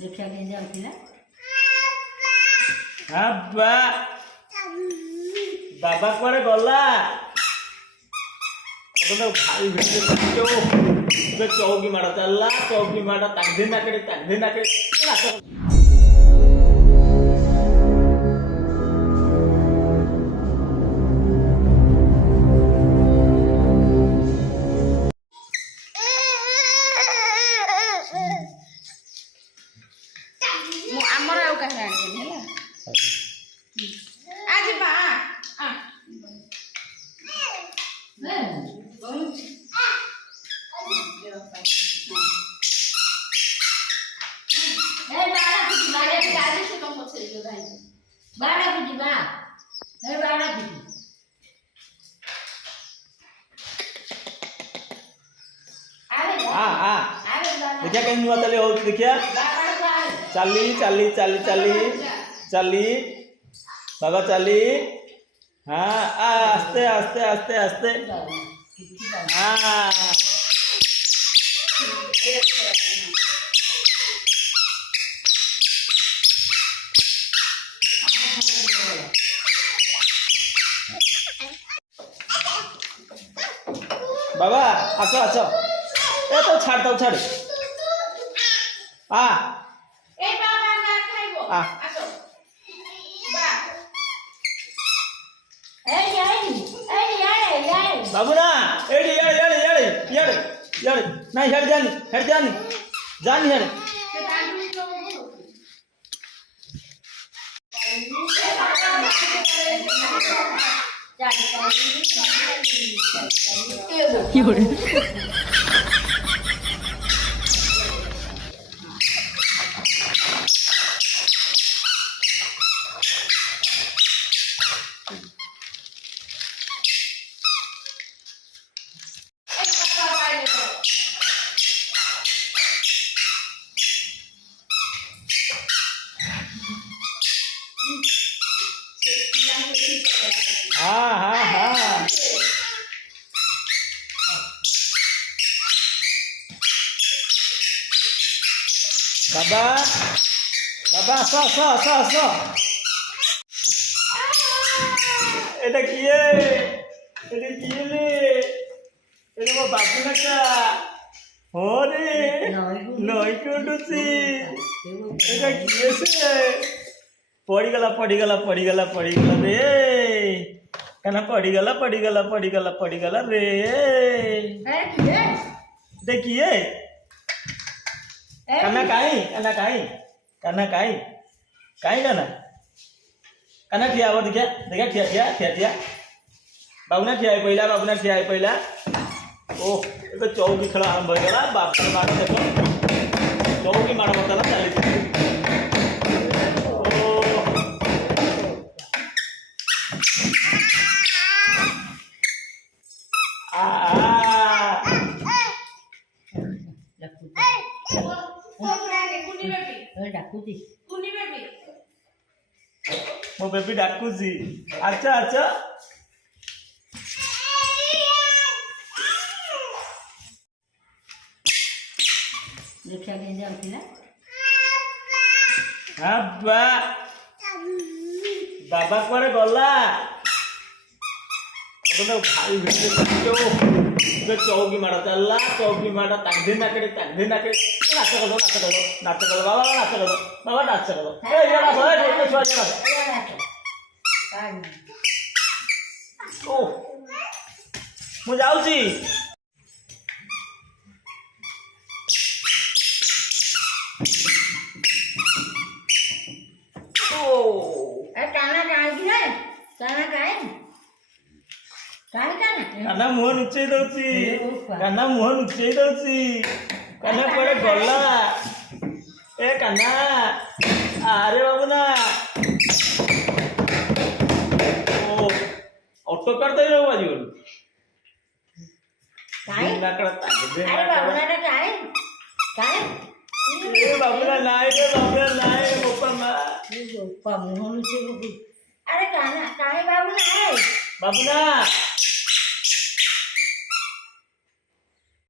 ଦେଖିଆ କେମିତି ଯାଉଥିଲା। ବାବା ବାବା କୁଆଡେ ଗଲା? ଭାଇ ଭିତରେ ଚौकी माड़ चलला चौकी माड़ ताकदे नाकड़े ଆମର ଆଉ କାହାର ଆଣିବେନି ହେଲା। ଆଜି ବା देखिया कहीं नुआ तले हो देखिया चली चली चली चली चली बाबा चली। हाँ आस्ते आस्ते आस्ते आस्ते हाँ बाबा आसो आसो ए तो छाड़ दो छाड़ ए बाबा ना खाइबो आसो बा ए बाबू ना एडी याड़े ना हेड जानी हेड हाँ हाँ हाँ बाबा बाबा आसो এটা কিয়ে রে এটা মো বাবু নাকা ওরে নই কুডুছি এটা কিয়ে সে পড়িগলা রে কানা পড়িগলা রে देखिए काना काई काना ठिया हो देखिया ठिया बाबूना ठिया पहिला ओ तो चौकी खेल आरंभ हो गला बाप माड़ देख चौकी माड़ बदला चली मो बेबी डाकुजी अच्छा देखिया केମିତି ଯାଉଥିଲା। बाबा बाबा कुआडे गला? भाई ভিତରେ चौकी माड़ चलला चौकी माड़ ताकदे नाकड़े नाच करो बाबा नाच करो ए यार ओ मु जाउची ओ काना काना मुह नुचेई दउची काना कुआडे गला? ए काना अरे बाबू ना ओ ऑटो कर दे रे बाजी बोल ए बाबूला नाही पप्पा मा मुह नुचे अरे काना बाबू ना